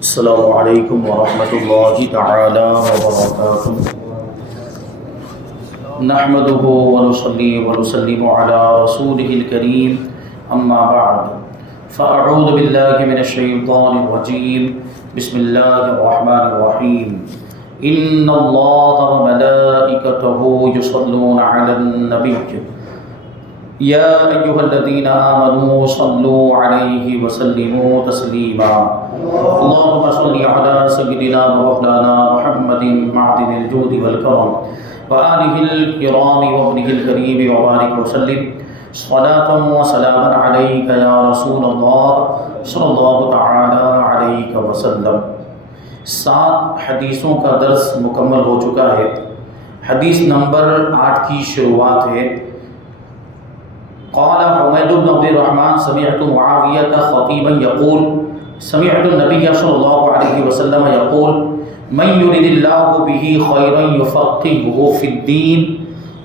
السلام علیکم ورحمۃ اللہ تعالی وبرکاتہ۔ نحمده ونصلي ونسلم على رسوله الكريم اما بعد فاعوذ باللہ من الشیطان الرجیم بسم اللہ الرحمن الرحیم ان اللہ وملائکته یصلون علی النبی یا ایها الذین آمنوا صلوا علیہ وسلموا تسلیما اللهم صل على سيدنا ومولانا محمد معدن الجود والكرم وآله الكرام وابنه الكريم وبارك وسلم صلاة وسلاما عليك يا رسول الله صلى الله تعالى عليك وسلم۔ 7 حدیثوں کا درس مکمل ہو چکا ہے۔ حدیث نمبر 8 کی شروعات ہے۔ قال حمید بن عبد الرحمن سمعت معاویہ خطیبا یقول سمعت النبی صلی اللہ علیہ وسلم یقول من یرد اللہ به خیرا یفقهه فی الدین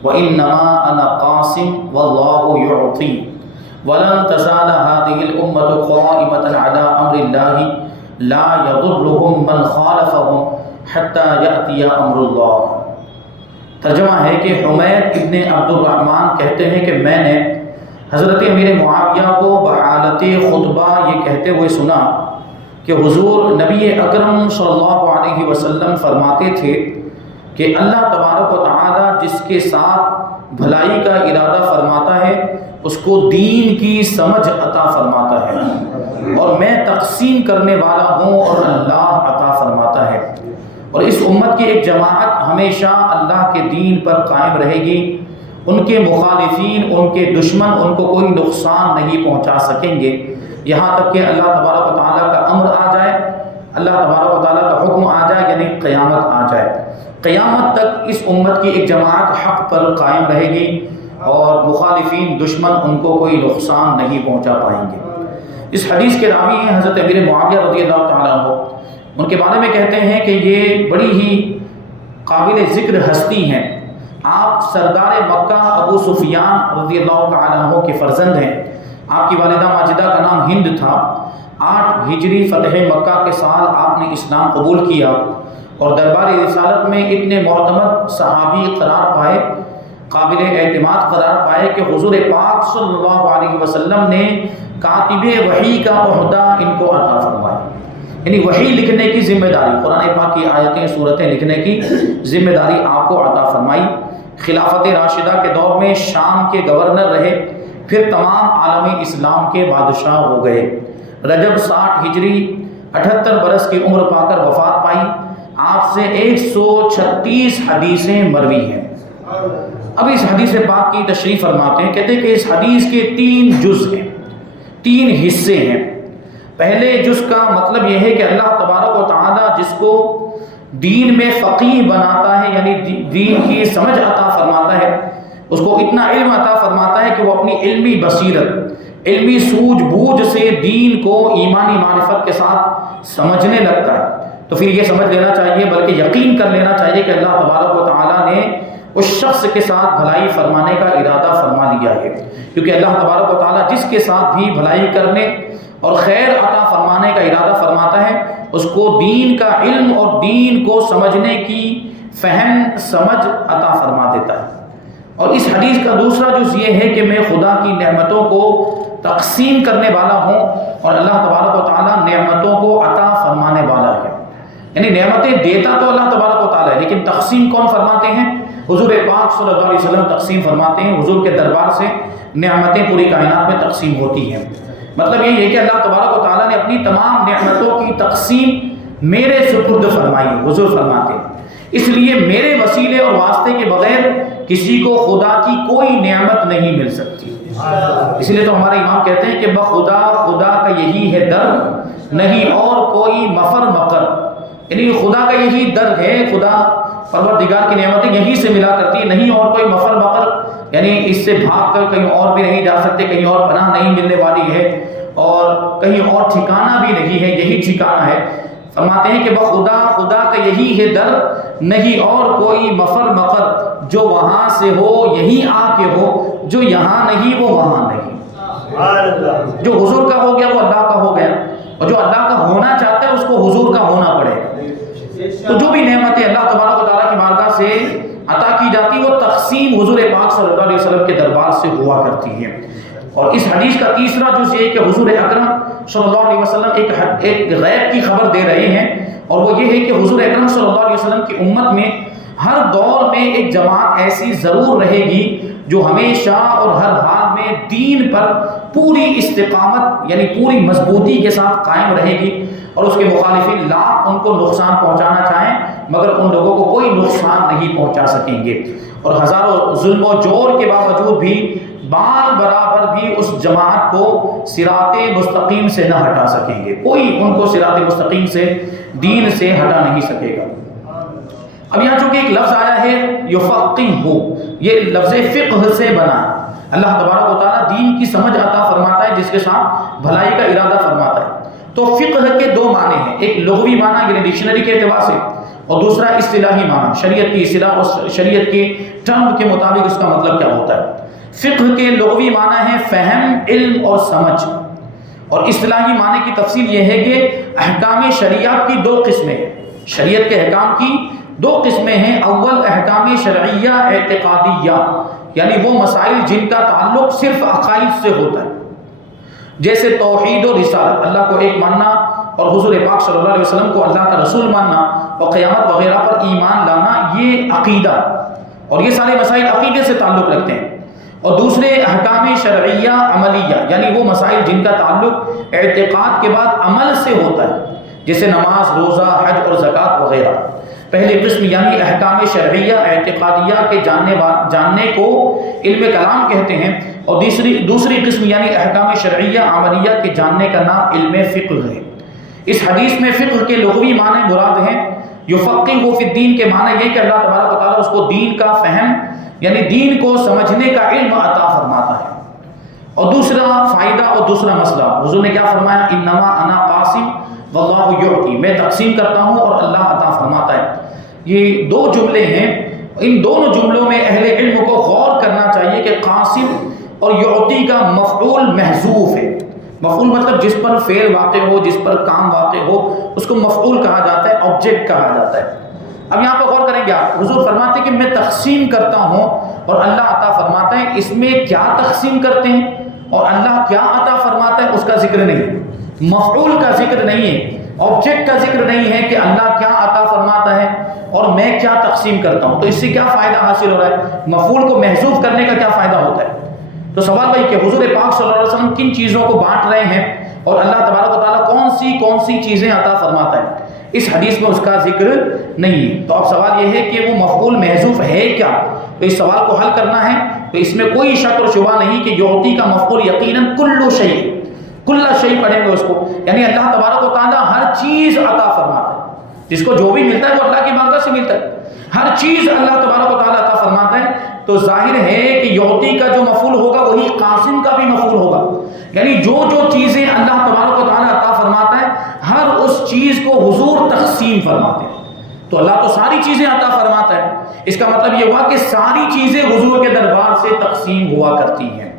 وانما انا قاسم واللہ یعطی ولن تزال هذه الامة قائمة على امر اللہ لا یضرهم من خالفهم حتى یأتی امر اللہ۔ ترجمہ ہے کہ حمید ابن عبد الرحمن کہتے ہیں کہ میں نے حضرت امیر معاویہ کو بحالت خطبہ یہ کہتے ہوئے سنا کہ حضور نبی اکرم صلی اللہ علیہ وسلم فرماتے تھے کہ اللہ تبارک و تعالی جس کے ساتھ بھلائی کا ارادہ فرماتا ہے اس کو دین کی سمجھ عطا فرماتا ہے، اور میں تقسیم کرنے والا ہوں اور اللہ عطا فرماتا ہے، اور اس امت کی ایک جماعت ہمیشہ اللہ کے دین پر قائم رہے گی۔ ان کے مخالفین، ان کے دشمن ان کو کوئی نقصان نہیں پہنچا سکیں گے یہاں تک کہ اللہ تبارک و تعالیٰ کا امر آ جائے، اللہ تبارک و تعالیٰ کا حکم آ جائے، یعنی قیامت آ جائے۔ قیامت تک اس امت کی ایک جماعت حق پر قائم رہے گی اور مخالفین دشمن ان کو کوئی نقصان نہیں پہنچا پائیں گے۔ اس حدیث کے راوی ہیں حضرت امیر معاویہ رضی اللہ تعالیٰ عنہ۔ ان کے بارے میں کہتے ہیں کہ یہ بڑی ہی قابل ذکر ہستی ہیں۔ آپ سردار مکہ ابو سفیان رضی اللہ تعالیٰ عنہ کے فرزند ہیں۔ آپ کی والدہ ماجدہ کا نام ہند تھا۔ 8 ہجری فتح مکہ کے سال آپ نے اسلام قبول کیا اور دربار رسالت میں اتنے معتمد صحابی قرار پائے، قابل اعتماد قرار پائے کہ حضور پاک صلی اللہ علیہ وسلم نے کاتب وحی کا عہدہ ان کو عطا فرمایا، یعنی وحی لکھنے کی ذمہ داری، قرآن پاک کی آیتیں سورتیں لکھنے کی ذمہ داری آپ کو عطا فرمائی۔ خلافت راشدہ کے دور میں شام کے گورنر رہے، پھر تمام عالم اسلام کے بادشاہ ہو گئے۔ رجب 60 ہجری 78 برس کی عمر پا کر وفات پائی۔ آپ سے 136 حدیثیں مروی ہیں۔ اب اس حدیث پاک کی تشریح فرماتے ہیں، کہتے ہیں کہ اس حدیث کے 3 جز ہیں، 3 حصے ہیں۔ پہلے جز کا مطلب یہ ہے کہ اللہ تبارک و تعالی جس کو دین میں فقیہ بناتا ہے، یعنی دین کی سمجھ عطا فرماتا ہے، اس کو اتنا علم عطا فرماتا ہے کہ وہ اپنی علمی بصیرت، علمی سوجھ بوجھ سے دین کو ایمانی معرفت کے ساتھ سمجھنے لگتا ہے۔ تو پھر یہ سمجھ لینا چاہیے، بلکہ یقین کر لینا چاہیے کہ اللہ تبارک و تعالیٰ نے اس شخص کے ساتھ بھلائی فرمانے کا ارادہ فرما لیا ہے، کیونکہ اللہ تبارک و تعالیٰ جس کے ساتھ بھی بھلائی کرنے اور خیر عطا فرمانے کا ارادہ فرماتا ہے اس کو دین کا علم اور دین کو سمجھنے کی فہم سمجھ عطا فرما دیتا ہے۔ اور اس حدیث کا دوسرا جز یہ ہے کہ میں خدا کی نعمتوں کو تقسیم کرنے والا ہوں اور اللہ تبارک و تعالیٰ نعمتوں کو عطا فرمانے والا ہے، یعنی نعمتیں دیتا تو اللہ تبارک و تعالیٰ ہے، لیکن تقسیم کون فرماتے ہیں؟ حضور پاک صلی اللہ علیہ وسلم تقسیم فرماتے ہیں۔ حضور کے دربار سے نعمتیں پوری کائنات میں تقسیم ہوتی ہیں۔ مطلب یہ ہے کہ اللہ تبارک و تعالیٰ نے اپنی تمام نعمتوں کی تقسیم میرے سپرد فرمائی ہے، حضور فرماتے ہیں۔ اس لیے میرے وسیلے اور واسطے کے بغیر کسی کو خدا کی کوئی نعمت نہیں مل سکتی۔ اس لیے تو ہمارے امام کہتے ہیں کہ بخدا خدا کا یہی ہے در، نہیں اور کوئی مفر مقر، یعنی خدا کا یہی در ہے، خدا پروردگار کی نعمتیں یہی سے ملا کرتی ہیں، نہیں اور کوئی مفر مقر، یعنی اس سے بھاگ کر کہیں اور بھی نہیں جا سکتے، کہیں اور پناہ نہیں ملنے والی ہے اور کہیں اور ٹھکانہ بھی نہیں ہے، یہی ٹھکانہ ہے۔ فرماتے ہیں کہ بخدا خدا کا یہی ہے در، نہیں اور کوئی مفر مقر، جو وہاں سے ہو یہی آ کے ہو، جو یہاں نہیں وہ وہاں نہیں۔ جو حضور کا ہو گیا وہ اللہ کا ہو گیا، اور جو اللہ کا ہونا چاہتا ہے اس کو حضور صلی اللہ علیہ وسلم کے دربار سے ہوا کرتی ہیں۔ اور اس حدیث کا تیسرا جز یہ کہ حضور اکرم صلی اللہ علیہ وسلم ایک غیب کی خبر دے رہے ہیں، اور وہ یہ ہے کہ حضور اکرم صلی اللہ علیہ وسلم کی امت میں ہر دور میں ایک جماعت ایسی ضرور رہے گی جو ہمیشہ اور ہر حال میں دین پر پوری استقامت یعنی پوری مضبوطی کے ساتھ قائم رہے گی، اور اس کے مخالفین لاکھ ان کو نقصان پہنچانا چاہیں مگر ان لوگوں کو کوئی نقصان نہیں پہنچا سکیں گے، اور ہزاروں ظلم و جور کے باوجود بھی بال برابر بھی اس جماعت کو صراط مستقیم سے نہ ہٹا سکیں گے، کوئی ان کو صراط مستقیم سے دین سے ہٹا نہیں سکے گا۔ اب یہاں چونکہ ایک لفظ آیا ہے یفقہہ، یہ لفظ فقہ سے بنا ہے۔ اللہ تبارک و تعالیٰ دین کی سمجھ عطا فرماتا ہے جس کے ساتھ بھلائی کا ارادہ فرماتا ہے۔ تو فقہ کے دو معنی ہیں، ایک لغوی معنی یعنی ڈکشنری کے اعتبار سے، اور دوسرا اصطلاحی معنی شریعت کی اصطلاح اور شریعت کے ٹرم کے مطابق اس کا مطلب کیا ہوتا ہے۔ فقہ کے لغوی معنی ہے فہم، علم اور سمجھ، اور اصطلاحی معنی کی تفصیل یہ ہے کہ احکام شریعت کی دو قسمیں ہیں، شریعت کے احکام کی دو قسمیں ہیں۔ اول احکام شرعیہ اعتقادیہ، یعنی وہ مسائل جن کا تعلق صرف عقائد سے ہوتا ہے، جیسے توحید و رسالت، اللہ کو ایک ماننا اور حضور پاک صلی اللہ علیہ وسلم کو اللہ کا رسول ماننا اور قیامت وغیرہ پر ایمان لانا، یہ عقیدہ، اور یہ سارے مسائل عقیدے سے تعلق رکھتے ہیں۔ اور دوسرے احکام شرعیہ عملیہ، یعنی وہ مسائل جن کا تعلق اعتقاد کے بعد عمل سے ہوتا ہے، جیسے نماز، روزہ، حج اور زکوٰۃ وغیرہ۔ پہلی قسم یعنی احکام شرعیہ اعتقادیہ کے جاننے کو علم کلام کہتے ہیں، اور دوسری قسم یعنی احکام شرعیہ عملیہ کے جاننے کا نام علم فقہ ہے۔ اس حدیث میں فقہ کے لغوی معنی مراد ہیں، یفقہہ فی الدین کے معنی یہ کہ اللہ تبارک و تعالیٰ اس کو دین کا فہم یعنی دین کو سمجھنے کا علم عطا فرماتا ہے۔ اور دوسرا فائدہ اور دوسرا مسئلہ، حضور نے کیا فرمایا، انما انا قاسم واللہ یعطی، میں تقسیم کرتا ہوں اور اللہ عطا فرماتا ہے۔ یہ دو جملے ہیں، ان دونوں جملوں میں اہل علم کو غور کرنا چاہیے کہ قاسم اور یعطی کا مفعول محذوف ہے۔ مفعول مطلب جس پر فعل واقع ہو، جس پر کام واقع ہو، اس کو مفعول کہا جاتا ہے، آبجیکٹ کہا جاتا ہے۔ اب یہاں پر غور کریں گے آپ، حضور فرماتے ہیں کہ میں تقسیم کرتا ہوں اور اللہ عطا فرماتا ہے، اس میں کیا تقسیم کرتے ہیں اور اللہ کیا عطا فرماتا ہے اس کا ذکر نہیں، مفعول کا ذکر نہیں ہے، آبجیکٹ کا ذکر نہیں ہے کہ اللہ کیا عطا فرماتا ہے اور میں کیا تقسیم کرتا ہوں۔ تو اس سے کیا فائدہ حاصل ہو رہا ہے، مفعول کو محذوف کرنے کا کیا فائدہ ہوتا ہے۔ تو سوال بھائی کہ حضور پاک صلی اللہ علیہ وسلم کن چیزوں کو بانٹ رہے ہیں اور اللہ تبارک و تعالیٰ کون سی چیزیں عطا فرماتا ہے، اس حدیث میں اس کا ذکر نہیں ہے۔ تو اب سوال یہ ہے کہ وہ مفعول محذوف ہے کیا، تو اس سوال کو حل کرنا ہے تو اس میں کوئی شک اور شبہ نہیں کہ یعطی کا مفعول یقیناً کل شیء، کل شیء پڑھیں گے اس کو، یعنی اللہ تبارک و تعالیٰ ہر چیز عطا فرماتا ہے، جس کو جو بھی ملتا ہے وہ اللہ کی بارگاہ سے ملتا ہے، ہر چیز اللہ تبارک و تعالیٰ عطا فرماتا ہے۔ تو ظاہر ہے کہ یعطی کا جو مفعول ہوگا وہی قاسم کا بھی مفعول ہوگا، یعنی جو چیزیں اللہ تبارک و تعالیٰ عطا فرماتا ہے ہر اس چیز کو حضور تقسیم فرماتے ہیں۔ تو اللہ تو ساری چیزیں عطا فرماتا ہے، اس کا مطلب یہ ہوا کہ ساری چیزیں حضور کے دربار سے تقسیم ہوا کرتی ہیں۔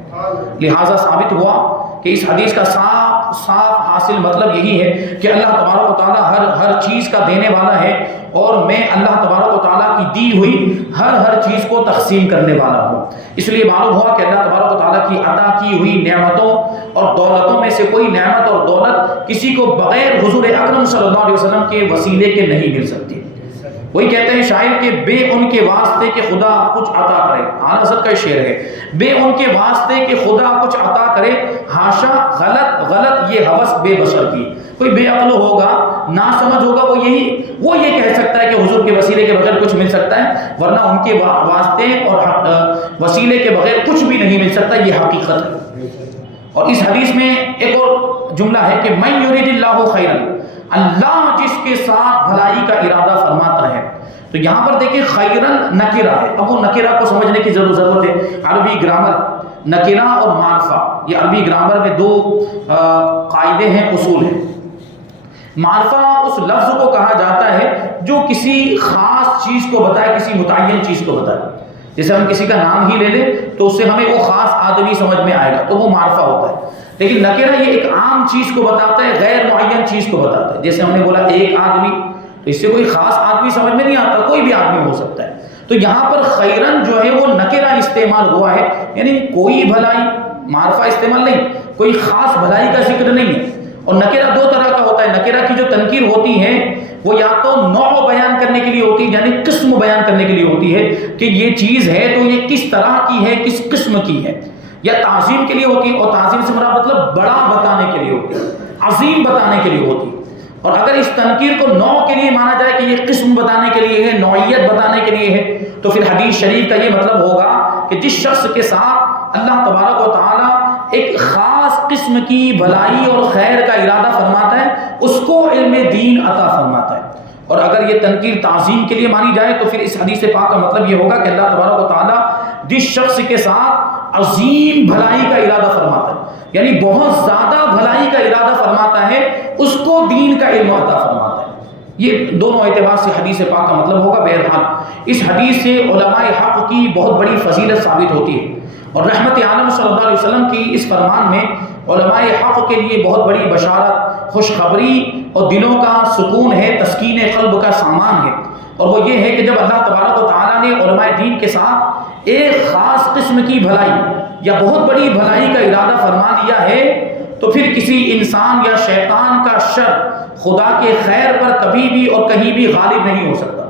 لہٰذا ثابت ہوا کہ اس حدیث کا صاف حاصل مطلب یہی ہے کہ اللہ تبارک و تعالیٰ ہر چیز کا دینے والا ہے، اور میں اللہ تبارک و تعالیٰ کی دی ہوئی ہر چیز کو تقسیم کرنے والا ہوں۔ اس لیے معلوم ہوا کہ اللہ تبارک و تعالیٰ کی عطا کی ہوئی نعمتوں اور دولتوں میں سے کوئی نعمت اور دولت کسی کو بغیر حضور اکرم صلی اللہ علیہ وسلم کے وسیلے کے نہیں مل سکتی۔ وہی کہتے ہیں شاعر کہ بے ان کے واسطے کہ خدا کچھ عطا کرے، اعلیٰ حضرت کا شعر ہے، بے ان کے واسطے کہ خدا کچھ عطا کرے، ہاشا غلط یہ ہوس بے بشر کی۔ کوئی بے عقل ہوگا، نا سمجھ ہوگا، وہ یہ کہہ سکتا ہے کہ حضور کے وسیلے کے بغیر کچھ مل سکتا ہے، ورنہ ان کے واسطے اور وسیلے کے بغیر کچھ بھی نہیں مل سکتا، یہ حقیقت ہے۔ اور اس حدیث میں ایک اور جملہ ہے کہ من یرید اللہ خیرا، اللہ جس کے ساتھ بھلائی کا ارادہ فرماتا ہے۔ تو یہاں پر دیکھیں خیرن نکرہ ہے، اب وہ نکرہ کو سمجھنے کی ضرورت ہے۔ عربی گرامر نکرہ اور معرفہ، یہ عربی گرامر میں دو قاعدے ہیں، اصول ہیں۔ معرفہ اس لفظ کو کہا جاتا ہے جو کسی خاص چیز کو بتائے، کسی متعین چیز کو بتائے۔ جیسے ہم کسی کا نام ہی لے لیں تو اس سے ہمیں وہ خاص آدمی سمجھ میں آئے گا، تو وہ معرفہ ہوتا ہے۔ لیکن نکرہ یہ ایک عام چیز کو بتاتا ہے، غیر معین چیز کو بتاتا ہے۔ جیسے ہم نے بولا ایک آدمی، تو اس سے کوئی خاص آدمی سمجھ میں نہیں آتا، کوئی بھی آدمی ہو سکتا ہے۔ تو یہاں پر خیرن جو ہے وہ نکرہ استعمال ہوا ہے، یعنی کوئی بھلائی، معرفہ استعمال نہیں، کوئی خاص بھلائی کا ذکر نہیں ہے۔ اور نکرہ دو طرح کا ہوتا ہے، نکرہ کی جو تنکیر ہوتی ہے وہ یا تو نوع بیان کرنے کے لیے ہوتی ہے، یعنی قسم بیان کرنے کے لیے ہوتی ہے کہ یہ چیز ہے تو یہ کس طرح کی ہے، کس قسم کی ہے، یا تعظیم کے لیے ہوتی ہے، اور تعظیم سے مراد مطلب بڑا بتانے کے لیے ہوتی ہے، عظیم بتانے کے لیے ہوتی ہے۔ اور اگر اس تنکیر کو نوع کے لیے مانا جائے کہ یہ قسم بتانے کے لیے ہے، نوعیت بتانے کے لیے ہے، تو پھر حدیث شریف کا یہ مطلب ہوگا کہ جس شخص کے ساتھ اللہ تبارک و تعالی ایک خاص قسم کی بھلائی اور خیر کا ارادہ فرماتا ہے، اس کو علم دین عطا فرماتا ہے۔ اور اگر یہ تنکیر تعظیم کے لیے مانی جائے تو پھر اس حدیث پاک کا مطلب یہ ہوگا کہ اللہ تبارک و تعالی جس شخص کے ساتھ عظیم بھلائی کا ارادہ فرماتا ہے، یعنی بہت زیادہ بھلائی کا ارادہ فرماتا ہے، اس کو دین کا علم عطا فرماتا ہے۔ یہ دونوں اعتبار سے حدیث پاک کا مطلب ہوگا۔ بہرحال اس حدیث سے علماء حق کی بہت بڑی فضیلت ثابت ہوتی ہے، اور رحمت عالم صلی اللہ علیہ وسلم کی اس فرمان میں علماء حق کے لیے بہت بڑی بشارت، خوشخبری اور دلوں کا سکون ہے، تسکین قلب کا سامان ہے۔ اور وہ یہ ہے کہ جب اللہ تبارک و تعالیٰ نے علماء دین کے ساتھ ایک خاص قسم کی بھلائی یا بہت بڑی بھلائی کا ارادہ فرما لیا ہے تو پھر کسی انسان یا شیطان کا شر خدا کے خیر پر کبھی بھی اور کہیں بھی غالب نہیں ہو سکتا۔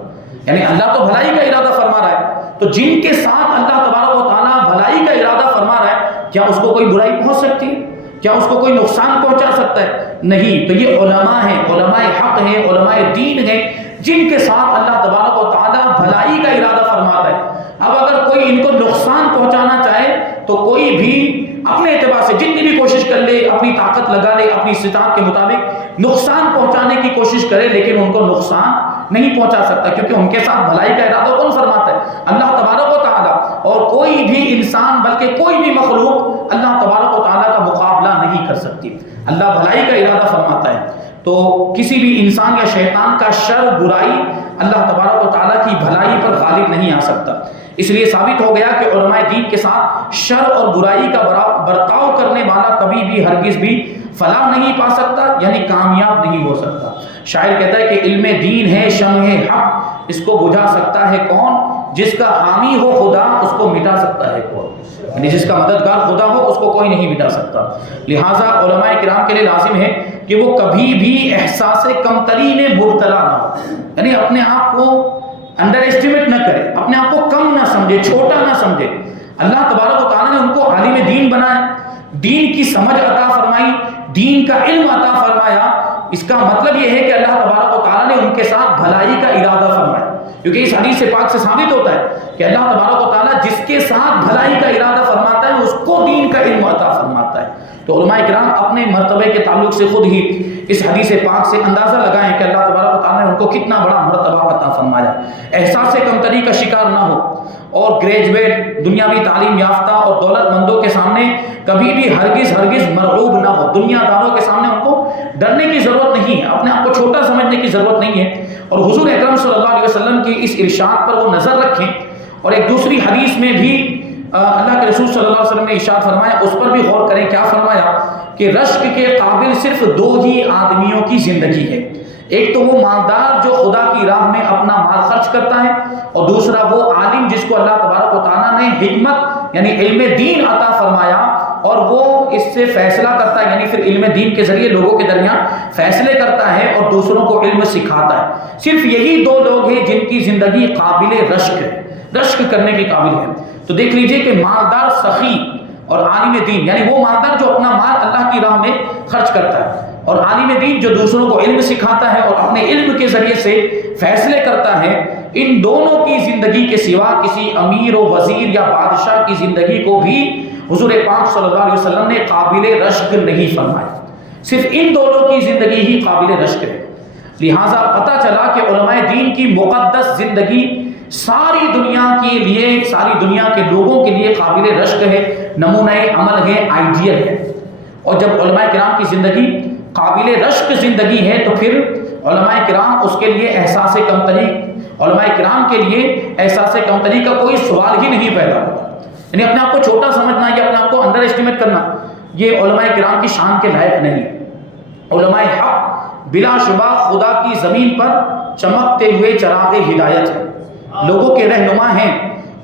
یعنی اللہ تو بھلائی کا ارادہ فرما رہا ہے، تو جن کے ساتھ اللہ تبارک و تعالیٰ بھلائی کا ارادہ فرما رہا ہے، کیا اس کو کوئی برائی پہنچ سکتی ہے؟ کیا اس کو کوئی نقصان پہنچا سکتا ہے؟ نہیں۔ تو یہ علماء ہیں، علماء حق ہیں، علماء دین ہیں، جن کے ساتھ اللہ تبارک و تعالیٰ بھلائی کا ارادہ فرماتا ہے۔ اب اگر کوئی ان کو نقصان پہنچانا چاہے تو کوئی بھی اپنے اعتبار سے جتنی بھی کوشش کر لے، اپنی طاقت لگا لے، اپنی استطاعت کے مطابق نقصان پہنچانے کی کوشش کرے، لیکن ان کو نقصان نہیں پہنچا سکتا، کیونکہ ان کے ساتھ بھلائی کا ارادہ کون فرماتا ہے؟ اللہ تبارک و تعالیٰ۔ اور کوئی بھی انسان بلکہ کوئی بھی مخلوق اللہ تبارک و تعالیٰ کا مقابلہ نہیں کر سکتی۔ اللہ بھلائی کا ارادہ فرماتا ہے، تو کسی بھی انسان یا شیطان کا شر، برائی اللہ تبارک و تعالیٰ کی بھلائی پر غالب نہیں آ سکتا۔ اس لیے ثابت ہو گیا کہ علماء دین کے ساتھ شر اور برائی کا برتاؤ کرنے والا کبھی بھی ہرگز بھی فلاح نہیں پا سکتا، یعنی کامیاب نہیں ہو سکتا۔ شاعر کہتا ہے کہ علم دین ہے شمع حق، اس کو بجھا سکتا ہے کون؟ جس کا حامی ہو خدا، اس کو مٹا سکتا ہے کون؟ یعنی جس کا مددگار خدا ہو، اس کو کوئی نہیں مٹا سکتا۔ لہٰذا علماء کرام کے لیے لازم ہے کہ وہ کبھی بھی احساس کمتری میں مبتلا نہ ہو، یعنی اپنے آپ کو انڈر ایسٹیمیٹ نہ کرے، اپنے آپ کو کم نہ سمجھے، چھوٹا نہ سمجھے۔ اللہ تبارک و تعالیٰ نے ان کو عالم دین بنایا، دین کی سمجھ عطا فرمائی، دین کا علم عطا فرمایا۔ اس کا مطلب یہ ہے کہ اللہ تبارک و تعالیٰ نے ان کے ساتھ بھلائی کا ارادہ فرمایا، کیونکہ اس حدیث پاک سے ثابت ہوتا ہے کہ اللہ تبارک و تعالیٰ جس کے ساتھ بھلائی کا ارادہ فرماتا ہے، اس کو دین کا علم عطا فرماتا ہے۔ تو علماء کرام اپنے مرتبے کے تعلق سے خود ہی اس حدیث پاک سے اندازہ لگائیں کہ اللہ تبارک و تعالیٰ نے ان کو کتنا بڑا مرتبہ عطا فرمایا۔ احساس کمتری کا شکار نہ ہو، اور گریجویٹ، دنیاوی تعلیم یافتہ اور دولت مندوں کے سامنے کبھی بھی ہرگز مرعوب نہ ہو۔ دنیا داروں کے سامنے ان کو ڈرنے کی ضرورت نہیں ہے، اپنے آپ کو چھوٹا سمجھنے کی ضرورت نہیں ہے، اور حضور اکرم صلی اللہ علیہ وسلم کی اس ارشاد پر وہ نظر رکھیں۔ اور ایک دوسری حدیث میں بھی اللہ کے رسول صلی اللہ علیہ وسلم نے ارشاد فرمایا، اس پر بھی غور کریں۔ کیا فرمایا کہ رشک کے قابل صرف دو ہی آدمیوں کی زندگی ہے، ایک تو وہ مالدار جو خدا کی راہ میں اپنا مال خرچ کرتا ہے، اور دوسرا وہ عالم جس کو اللہ تبارک و تعالیٰ نے حکمت یعنی علم دین عطا فرمایا، اور وہ اس سے فیصلہ کرتا ہے، یعنی پھر علم دین کے ذریعے لوگوں کے درمیان فیصلے کرتا ہے اور دوسروں کو علم سکھاتا ہے۔ صرف یہی دو لوگ ہیں جن کی زندگی قابل رشک ہے، رشک کرنے کے قابل ہے۔ تو دیکھ لیجئے کہ مالدار سخی اور عالم دین، یعنی وہ مالدار جو اپنا مال اللہ کی راہ میں خرچ کرتا ہے، اور عالم دین جو دوسروں کو علم سکھاتا ہے اور اپنے علم کے ذریعے سے فیصلے کرتا ہے، ان دونوں کی زندگی کے سوا کسی امیر و وزیر یا بادشاہ کی زندگی کو بھی حضور پاک صلی اللہ علیہ وسلم نے قابل رشک نہیں فرمایا، صرف ان دونوں کی زندگی ہی قابل رشک ہے۔ لہٰذا پتہ چلا کہ علماء دین کی مقدس زندگی ساری دنیا کے لیے، ساری دنیا کے لوگوں کے لیے قابل رشک ہے، نمونہ عمل ہے، آئیڈیل ہے۔ اور جب علماء کرام کی زندگی قابل رشک زندگی ہے تو پھر علماء کرام اس کے لیے احساس کمتری، علماء کرام کے لیے احساس کمتری کا کوئی سوال ہی نہیں پیدا ہوتا، یعنی اپنے آپ کو چھوٹا سمجھنا یا اپنے آپ کو انڈر ایسٹیمیٹ کرنا، یہ علماء کرام کی شان کے لائق نہیں ہے۔ علماء حق بلا شبہ خدا کی زمین پر چمکتے ہوئے چراغ ہدایت ہے، لوگوں کے رہنما ہیں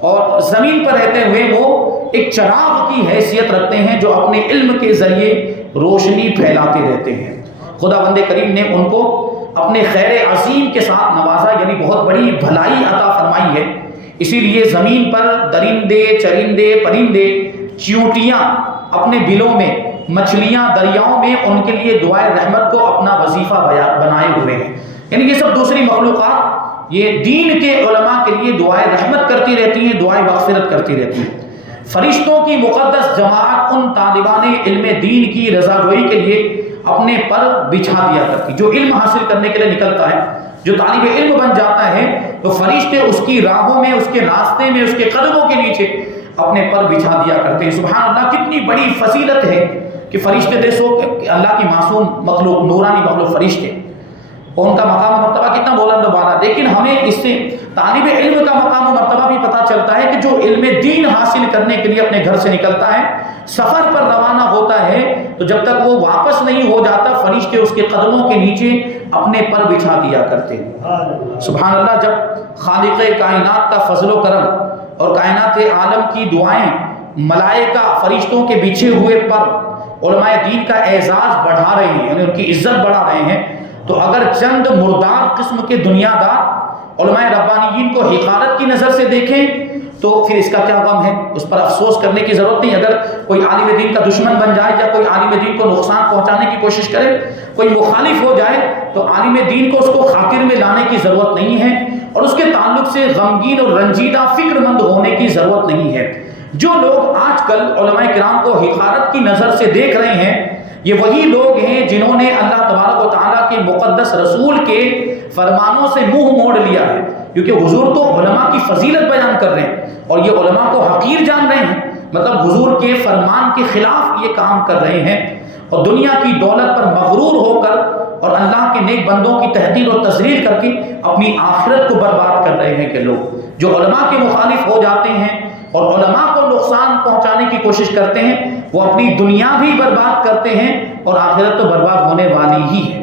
اور زمین پر رہتے ہوئے وہ ایک چراغ کی حیثیت رکھتے ہیں جو اپنے علم کے ذریعے روشنی پھیلاتے رہتے ہیں۔ خداوند کریم نے ان کو اپنے خیر عظیم کے ساتھ نوازا، یعنی بہت بڑی بھلائی عطا فرمائی ہے۔ اسی لیے زمین پر درندے، چرندے، پرندے، چیونٹیاں اپنے بلوں میں، مچھلیاں دریاؤں میں ان کے لیے دعائے رحمت کو اپنا وظیفہ بنائے ہوئے ہیں۔ یعنی یہ سب دوسری مخلوقات یہ دین کے علماء کے لیے دعائے رحمت کرتی رہتی ہیں، دعائے مغفرت کرتی رہتی ہیں۔ فرشتوں کی مقدس جماعت ان طالبان علم دین کی رضا جوئی کے لیے اپنے پر بچھا دیا کرتی۔ جو علم حاصل کرنے کے لیے نکلتا ہے، جو طالب علم بن جاتا ہے، تو فرشتے اس کی راہوں میں، اس کے راستے میں، اس کے قدموں کے نیچے اپنے پر بچھا دیا کرتے ہیں۔ سبحان اللہ، کتنی بڑی فضیلت ہے کہ فرشتے دیکھو اللہ کی معصوم مخلوق، نورانی مخلوق فرشتے، اور ان کا مقام و مرتبہ کتنا بلند و بالا۔ لیکن ہمیں اس سے طالب علم کا مقام و مرتبہ بھی پتہ چلتا ہے کہ جو علم دین حاصل کرنے کے لیے اپنے گھر سے نکلتا ہے، سفر پر روانہ ہوتا ہے، تو جب تک وہ واپس نہیں ہو جاتا فرشتے اس کے قدموں کے نیچے اپنے پر بچھا دیا کرتے ہیں۔ سبحان اللہ، جب خالق کائنات کا فضل و کرم اور کائنات عالم کی دعائیں ملائکہ فرشتوں کے بچھے ہوئے پر علماء دین کا اعزاز بڑھا رہے ہیں، یعنی ان کی عزت بڑھا رہے ہیں، تو اگر چند مردار قسم کے دنیا دار علماء ربانیین کو حقارت کی نظر سے دیکھیں تو پھر اس کا کیا غم ہے؟ اس پر افسوس کرنے کی ضرورت نہیں۔ اگر کوئی عالم دین کا دشمن بن جائے یا کوئی عالم دین کو نقصان پہنچانے کی کوشش کرے، کوئی مخالف ہو جائے، تو عالم دین کو اس کو خاطر میں لانے کی ضرورت نہیں ہے، اور اس کے تعلق سے غمگین اور رنجیدہ فکر مند ہونے کی ضرورت نہیں ہے۔ جو لوگ آج کل علماء کرام کو حقارت کی نظر سے دیکھ رہے ہیں، یہ وہی لوگ ہیں جنہوں نے اللہ تبارک و تعالیٰ کے مقدس رسول کے فرمانوں سے منہ موڑ لیا ہے، کیونکہ حضور تو علماء کی فضیلت بیان کر رہے ہیں اور یہ علماء کو حقیر جان رہے ہیں، مطلب حضور کے فرمان کے خلاف یہ کام کر رہے ہیں، اور دنیا کی دولت پر مغرور ہو کر اور اللہ کے نیک بندوں کی تحقیر و تذلیل کر کے اپنی آخرت کو برباد کر رہے ہیں۔ کہ لوگ جو علماء کے مخالف ہو جاتے ہیں اور علماء کو نقصان پہنچانے کی کوشش کرتے ہیں، وہ اپنی دنیا بھی برباد کرتے ہیں اور آخرت تو برباد ہونے والی ہی ہے۔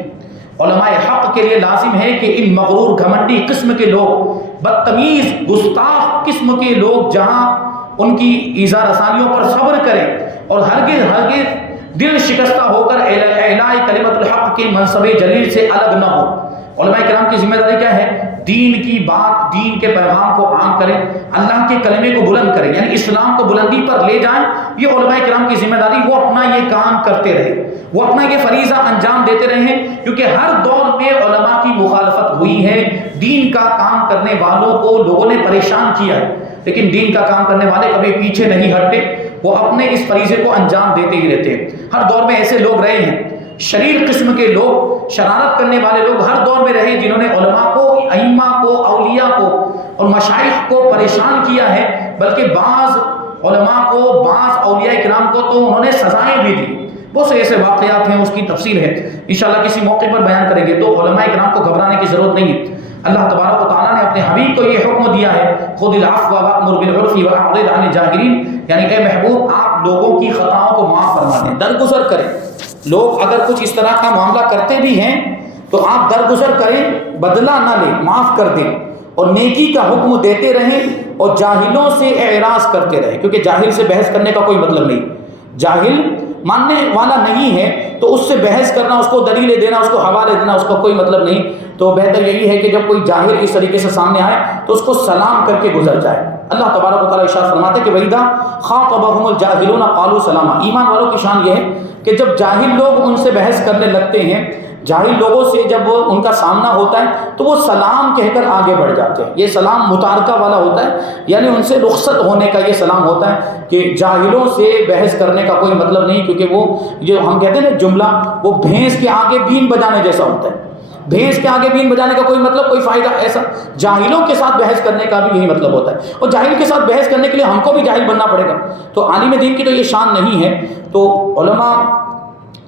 علماء حق کے لیے لازم ہے کہ ان مغرور گھمنڈی قسم کے لوگ، بدتمیز گستاخ قسم کے لوگ، جہاں ان کی ایذا رسانیوں پر صبر کریں اور ہرگز دل شکستہ ہو کر اعلاء کلمت الحق کے منصب جلیل سے الگ نہ ہو۔ علماء کرام کی ذمہ داری کیا ہے؟ دین کی بات، دین کے پیغام کو عام کریں، اللہ کے کلمے کو بلند کریں، یعنی اسلام کو بلندی پر لے جائیں۔ یہ علماء کرام کی ذمہ داری، وہ اپنا یہ کام کرتے رہے، وہ اپنا یہ فریضہ انجام دیتے رہے، کیونکہ ہر دور میں علماء کی مخالفت ہوئی ہے۔ دین کا کام کرنے والوں کو لوگوں نے پریشان کیا ہے، لیکن دین کا کام کرنے والے کبھی پیچھے نہیں ہٹتے، وہ اپنے اس فریضے کو انجام دیتے ہی رہتے ہیں۔ ہر دور میں ایسے لوگ رہے ہیں، شریر قسم کے لوگ، شرارت کرنے والے لوگ ہر دور میں رہے، جنہوں نے علماء کو، ائمہ کو، اولیاء کو اور مشائخ کو پریشان کیا ہے، بلکہ بعض علماء کو، بعض اولیاء کرام کو تو انہوں نے سزائیں بھی دی۔ بہت سے ایسے واقعات ہیں، اس کی تفصیل ہے، انشاءاللہ کسی موقع پر بیان کریں گے۔ تو علماء کرام کو گھبرانے کی ضرورت نہیں ہے۔ اللہ تبارک و تعالیٰ نے اپنے حبیب کو یہ حکم دیا ہے، خذ العفو وأمر بالعرف واعرض عن الجاہلین، یعنی اے محبوب آپ لوگوں کی خطاؤں کو معاف فرما دیں، درگزر کریں۔ لوگ اگر کچھ اس طرح کا معاملہ کرتے بھی ہیں تو آپ درگزر کریں، بدلہ نہ لیں، معاف کر دیں، اور نیکی کا حکم دیتے رہیں، اور جاہلوں سے اعراض کرتے رہیں، کیونکہ جاہل سے بحث کرنے کا کوئی مطلب نہیں۔ جاہل ماننے والا نہیں ہے تو اس سے بحث کرنا، اس کو دلیلیں دینا، اس کو حوالے دینا، اس کا کوئی مطلب نہیں۔ تو بہتر یہی ہے کہ جب کوئی جاہل اس طریقے سے سامنے آئے تو اس کو سلام کر کے گزر جائے۔ اللہ تبارک و تعالیٰ ارشاد فرماتے کہ وَإِذَا خَاطَبَهُمُ الْجَاهِلُونَ قَالُوا سَلَامًا، ایمان والوں کی شان یہ ہے کہ جب جاہل لوگ ان سے بحث کرنے لگتے ہیں، جاہل لوگوں سے جب ان کا سامنا ہوتا ہے تو وہ سلام کہہ کر آگے بڑھ جاتے ہیں۔ یہ سلام متارکہ والا ہوتا ہے، یعنی ان سے رخصت ہونے کا یہ سلام ہوتا ہے کہ جاہلوں سے بحث کرنے کا کوئی مطلب نہیں، کیونکہ وہ جو ہم کہتے ہیں نا جملہ، وہ بھینس کے آگے بین بجانے جیسا ہوتا ہے۔ بھینس کے آگے بین بجانے کا کوئی مطلب، کوئی فائدہ، ایسا جاہلوں کے ساتھ بحث کرنے کا بھی یہی مطلب ہوتا ہے، اور جاہل کے ساتھ بحث کرنے کے لیے ہم کو بھی جاہل بننا پڑے گا۔ تو عالم دین کی تو یہ شان نہیں ہے۔ تو علماء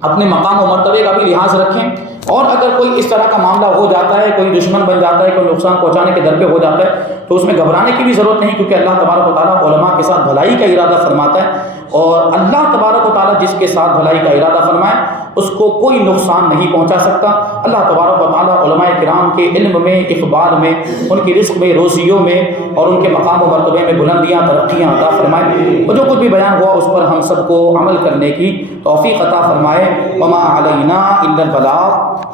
اپنے مقام و مرتبے کا بھی لحاظ رکھیں، اور اگر کوئی اس طرح کا معاملہ ہو جاتا ہے، کوئی دشمن بن جاتا ہے، کوئی نقصان پہنچانے کے در پہ ہو جاتا ہے، تو اس میں گھبرانے کی بھی ضرورت نہیں، کیونکہ اللہ تبارک و تعالیٰ علماء کے ساتھ بھلائی کا ارادہ فرماتا ہے، اور اللہ تبارک و تعالیٰ جس کے ساتھ بھلائی کا ارادہ فرمائے اس کو کوئی نقصان نہیں پہنچا سکتا۔ اللہ تبارک و تعالیٰ علماء کرام کے علم میں، اخبار میں، ان کی رزق میں، روزیوں میں اور ان کے مقام و مرتبے میں بلندیاں، ترقیاں عطا فرمائے، اور جو کچھ بھی بیان ہوا اس پر ہم سب کو عمل کرنے کی توفیق عطا فرمائے۔ وما علینا الا البلاغ۔